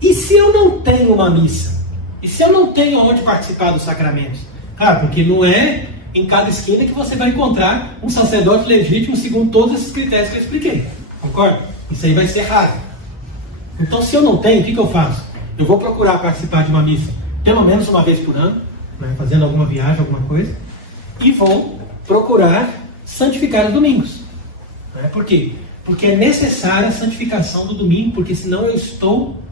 E se eu não tenho uma missa? E se eu não tenho onde participar dos sacramentos? Claro, porque não é em cada esquina que você vai encontrar um sacerdote legítimo segundo todos esses critérios que eu expliquei. Concorda? Isso aí vai ser raro. Então, se eu não tenho, o que eu faço? Eu vou procurar participar de uma missa pelo menos uma vez por ano, né, fazendo alguma viagem, alguma coisa, e vou procurar santificar os domingos. Né? Por quê? Porque é necessária a santificação do domingo, porque senão eu estou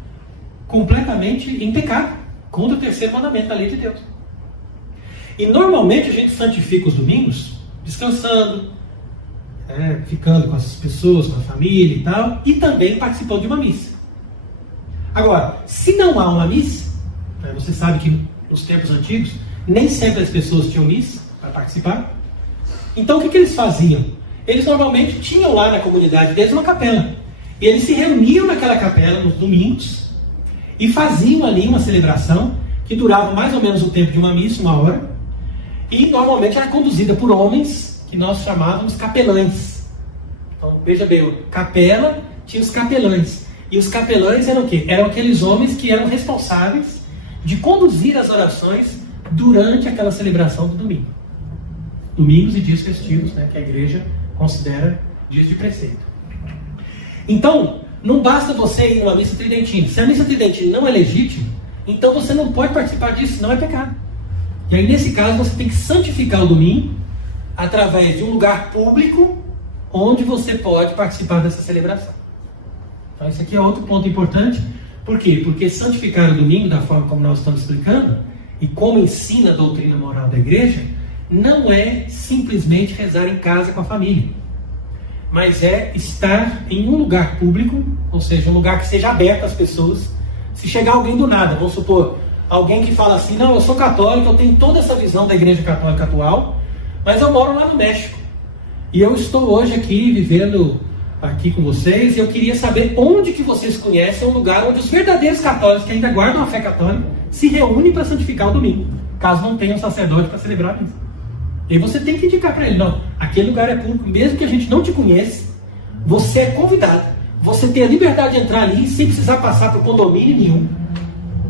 completamente em pecado, contra o terceiro mandamento da lei de Deus. E normalmente a gente santifica os domingos descansando, ficando com as pessoas, com a família e tal, e também participando de uma missa. Agora, se não há uma missa, você sabe que nos tempos antigos nem sempre as pessoas tinham missa para participar. Então o que eles faziam? Eles normalmente tinham lá na comunidade deles uma capela. E eles se reuniam naquela capela nos domingos e faziam ali uma celebração que durava mais ou menos o tempo de uma missa, 1 hora. E normalmente era conduzida por homens que nós chamávamos capelães. Então veja bem, capela tinha os capelães. E os capelães eram o quê? Eram aqueles homens que eram responsáveis de conduzir as orações durante aquela celebração do domingo. Domingos e dias festivos, né, que a igreja considera dias de preceito. Então, não basta você ir numa missa tridentina. Se a missa tridentina não é legítima, então você não pode participar disso, não é pecado. E aí, nesse caso, você tem que santificar o domingo através de um lugar público onde você pode participar dessa celebração. Então, esse aqui é outro ponto importante. Por quê? Porque santificar o domingo, da forma como nós estamos explicando, e como ensina a doutrina moral da igreja, não é simplesmente rezar em casa com a família, mas é estar em um lugar público, ou seja, um lugar que seja aberto às pessoas. Se chegar alguém do nada, vamos supor, alguém que fala assim, não, eu sou católico, eu tenho toda essa visão da igreja católica atual, mas eu moro lá no México, e eu estou hoje aqui, vivendo aqui com vocês, e eu queria saber onde que vocês conhecem um lugar onde os verdadeiros católicos, que ainda guardam a fé católica, se reúnem para santificar o domingo, caso não tenha um sacerdote para celebrar a missa. E aí você tem que indicar para ele, não, aquele lugar é público, mesmo que a gente não te conheça, você é convidado, você tem a liberdade de entrar ali sem precisar passar por condomínio nenhum,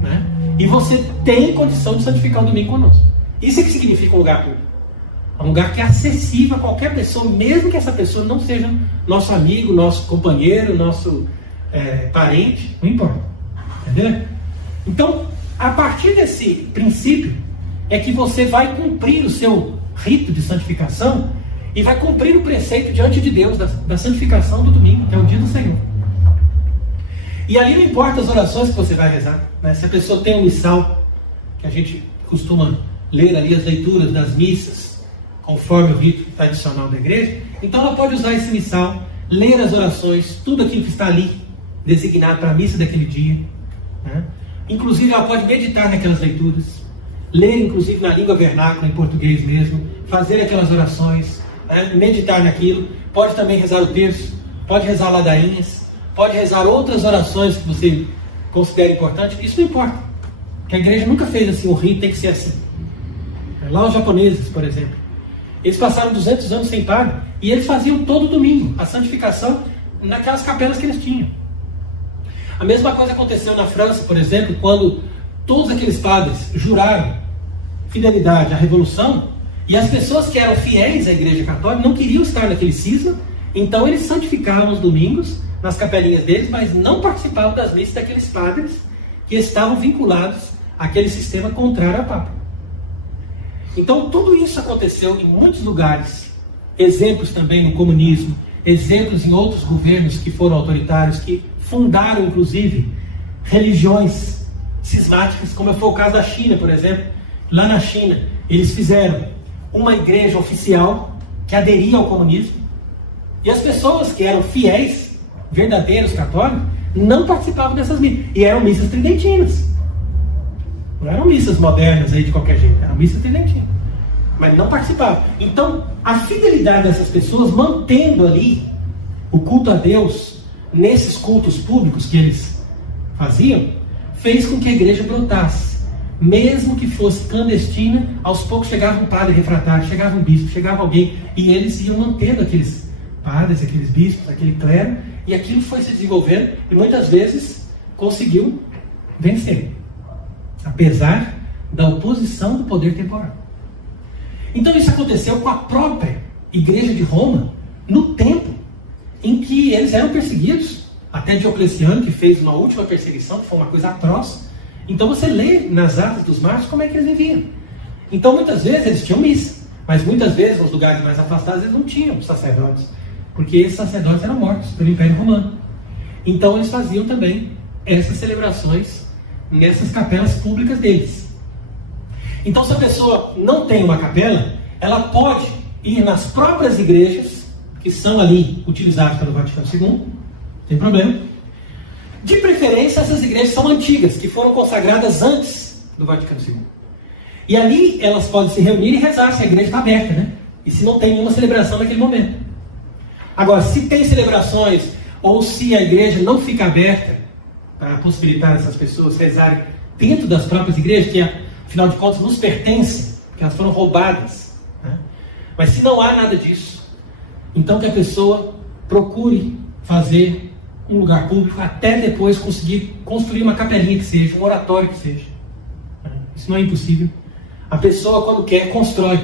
né? E você tem condição de santificar o domingo conosco. Isso é que significa um lugar público. É um lugar que é acessível a qualquer pessoa, mesmo que essa pessoa não seja nosso amigo, nosso companheiro, nosso parente, não importa. Entendeu? Então, a partir desse princípio, é que você vai cumprir o seu rito de santificação e vai cumprir o preceito diante de Deus da santificação do domingo, que é o dia do Senhor. E ali não importa as orações que você vai rezar, né? Se a pessoa tem um missal, que a gente costuma ler ali as leituras das missas, conforme o rito tradicional da igreja, então ela pode usar esse missal, ler as orações, tudo aquilo que está ali, designado para a missa daquele dia, né? Inclusive ela pode meditar naquelas leituras, ler inclusive na língua vernácula, em português mesmo, fazer aquelas orações, né? Meditar naquilo, pode também rezar o terço, pode rezar ladainhas, pode rezar outras orações que você considera importante, isso não importa, que a igreja nunca fez assim, o rito tem que ser assim. Lá os japoneses, por exemplo, eles passaram 200 anos sem padre, e eles faziam todo domingo a santificação naquelas capelas que eles tinham. A mesma coisa aconteceu na França, por exemplo, quando todos aqueles padres juraram fidelidade à Revolução, e as pessoas que eram fiéis à Igreja Católica não queriam estar naquele cisma, então eles santificavam os domingos nas capelinhas deles, mas não participavam das missas daqueles padres que estavam vinculados àquele sistema contrário ao Papa. Então tudo isso aconteceu em muitos lugares, exemplos também no comunismo, exemplos em outros governos que foram autoritários, que fundaram inclusive religiões cismáticas, como foi o caso da China, por exemplo. Lá na China, eles fizeram uma igreja oficial que aderia ao comunismo, e as pessoas que eram fiéis, verdadeiros católicos, não participavam dessas missas, e eram missas tridentinas. Não eram missas modernas aí de qualquer jeito, eram missas tridentinas, mas não participavam. Então, a fidelidade dessas pessoas, mantendo ali o culto a Deus, nesses cultos públicos que eles faziam, fez com que a igreja brotasse. Mesmo que fosse clandestina, aos poucos chegava um padre refratário, chegava um bispo, chegava alguém, e eles iam mantendo aqueles padres, aqueles bispos, aquele clero, e aquilo foi se desenvolvendo, e muitas vezes conseguiu venceram, apesar da oposição do poder temporal. Então isso aconteceu com a própria igreja de Roma, no tempo em que eles eram perseguidos, até Diocleciano, que fez uma última perseguição, que foi uma coisa atroz. Então você lê nas Atas dos Mártires como é que eles viviam. Então muitas vezes eles tinham missa, mas muitas vezes nos lugares mais afastados eles não tinham sacerdotes, porque esses sacerdotes eram mortos pelo Império Romano. Então eles faziam também essas celebrações nessas capelas públicas deles. Então se a pessoa não tem uma capela, ela pode ir nas próprias igrejas, que são ali utilizadas pelo Vaticano II, não tem problema. De preferência, essas igrejas são antigas, que foram consagradas antes do Vaticano II. E ali elas podem se reunir e rezar, se a igreja está aberta, né? E se não tem nenhuma celebração naquele momento. Agora, se tem celebrações, ou se a igreja não fica aberta para possibilitar essas pessoas rezarem dentro das próprias igrejas, que afinal de contas nos pertencem, porque elas foram roubadas, né? Mas se não há nada disso, então que a pessoa procure fazer um lugar público até depois conseguir construir uma capelinha que seja, um oratório que seja. Isso não é impossível. A pessoa, quando quer, constrói.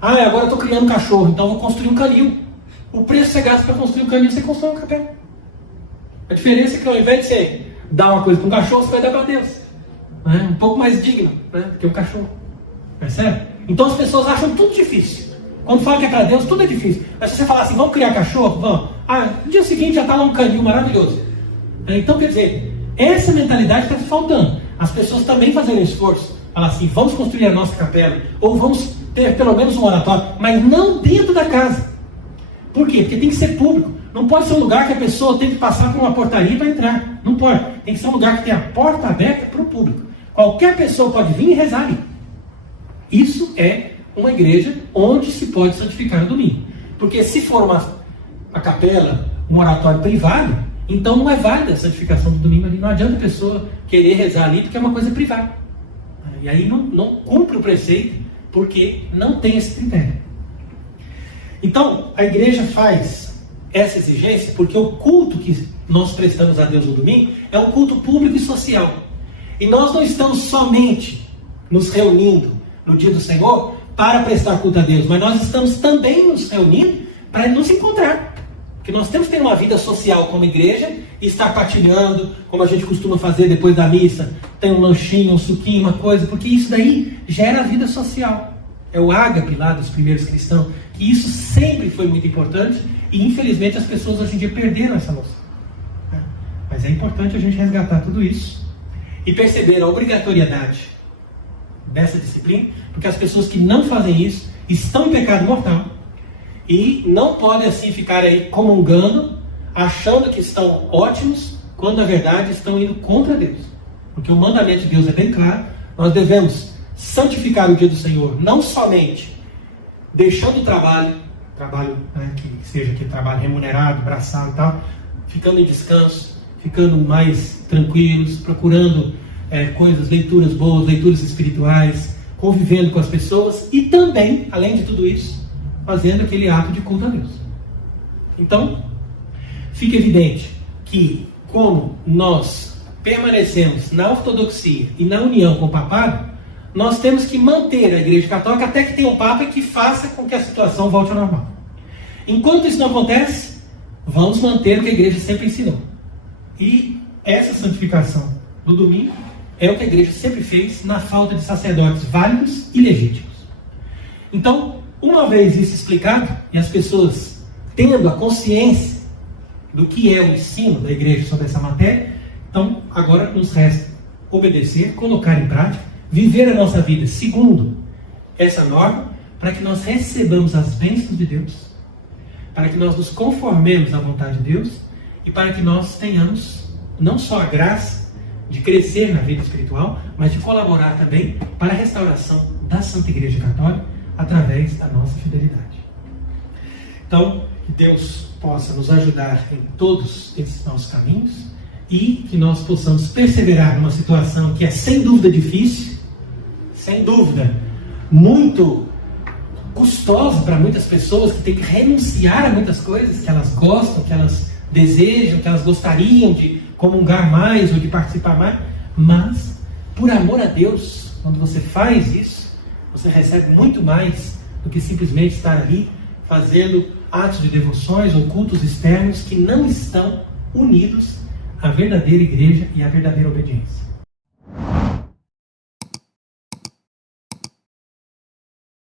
Agora eu estou criando um cachorro, então eu vou construir um canil. O preço que você gasta para construir um canil, você constrói uma capela. A diferença é que ao invés de você dar uma coisa para um cachorro, você vai dar para Deus. Né? Um pouco mais digno, né? Que um cachorro. Percebe? Então as pessoas acham tudo difícil. Quando fala que é para Deus, tudo é difícil. Mas se você falar assim, vamos criar cachorro? Vamos. No dia seguinte já está lá um canil maravilhoso. Então, quer dizer, essa mentalidade está faltando. As pessoas também fazendo esforço. Falar assim, vamos construir a nossa capela. Ou vamos ter pelo menos um oratório. Mas não dentro da casa. Por quê? Porque tem que ser público. Não pode ser um lugar que a pessoa tem que passar por uma portaria para entrar. Não pode. Tem que ser um lugar que tenha a porta aberta para o público. Qualquer pessoa pode vir e rezar ali. Isso é uma igreja onde se pode santificar no domingo. Porque se for uma capela, um oratório privado, então não é válida a santificação do domingo ali. Não adianta a pessoa querer rezar ali porque é uma coisa privada. E aí não cumpre o preceito porque não tem esse critério. Então a igreja faz essa exigência porque o culto que nós prestamos a Deus no domingo é um culto público e social. E nós não estamos somente nos reunindo no dia do Senhor para prestar culto a Deus, mas nós estamos também nos reunindo para nos encontrar. Porque nós temos que ter uma vida social como igreja e estar partilhando, como a gente costuma fazer depois da missa, tem um lanchinho, um suquinho, uma coisa, porque isso daí gera vida social. É o ágape lá dos primeiros cristãos, que isso sempre foi muito importante e infelizmente as pessoas hoje em dia perderam essa noção. Mas é importante a gente resgatar tudo isso e perceber a obrigatoriedade dessa disciplina, porque as pessoas que não fazem isso estão em pecado mortal e não podem assim ficar aí comungando, achando que estão ótimos, quando na verdade estão indo contra Deus. Porque o mandamento de Deus é bem claro, nós devemos santificar o dia do Senhor, não somente deixando o trabalho, né, que seja aquele trabalho remunerado, braçal e tal, ficando em descanso, ficando mais tranquilos, procurando coisas, leituras boas, leituras espirituais, convivendo com as pessoas e também, além de tudo isso, fazendo aquele ato de culto a Deus. Então, fica evidente que como nós permanecemos na ortodoxia e na união com o papado, nós temos que manter a Igreja Católica até que tenha um Papa que faça com que a situação volte ao normal. Enquanto isso não acontece, vamos manter o que a Igreja sempre ensinou. E essa santificação do domingo é o que a Igreja sempre fez na falta de sacerdotes válidos e legítimos. Então, uma vez isso explicado, e as pessoas tendo a consciência do que é o ensino da Igreja sobre essa matéria, então agora nos resta obedecer, colocar em prática, viver a nossa vida segundo essa norma, para que nós recebamos as bênçãos de Deus, para que nós nos conformemos à vontade de Deus e para que nós tenhamos não só a graça de crescer na vida espiritual, mas de colaborar também para a restauração da Santa Igreja Católica através da nossa fidelidade. Então, que Deus possa nos ajudar em todos esses nossos caminhos e que nós possamos perseverar numa situação que é sem dúvida difícil, sem dúvida muito custosa para muitas pessoas, que têm que renunciar a muitas coisas que elas gostam, que elas desejam, que elas gostariam de comungar mais ou de participar mais, Mas, por amor a Deus, quando você faz isso, você recebe muito mais do que simplesmente estar ali fazendo atos de devoções ou cultos externos que não estão unidos à verdadeira igreja e à verdadeira obediência.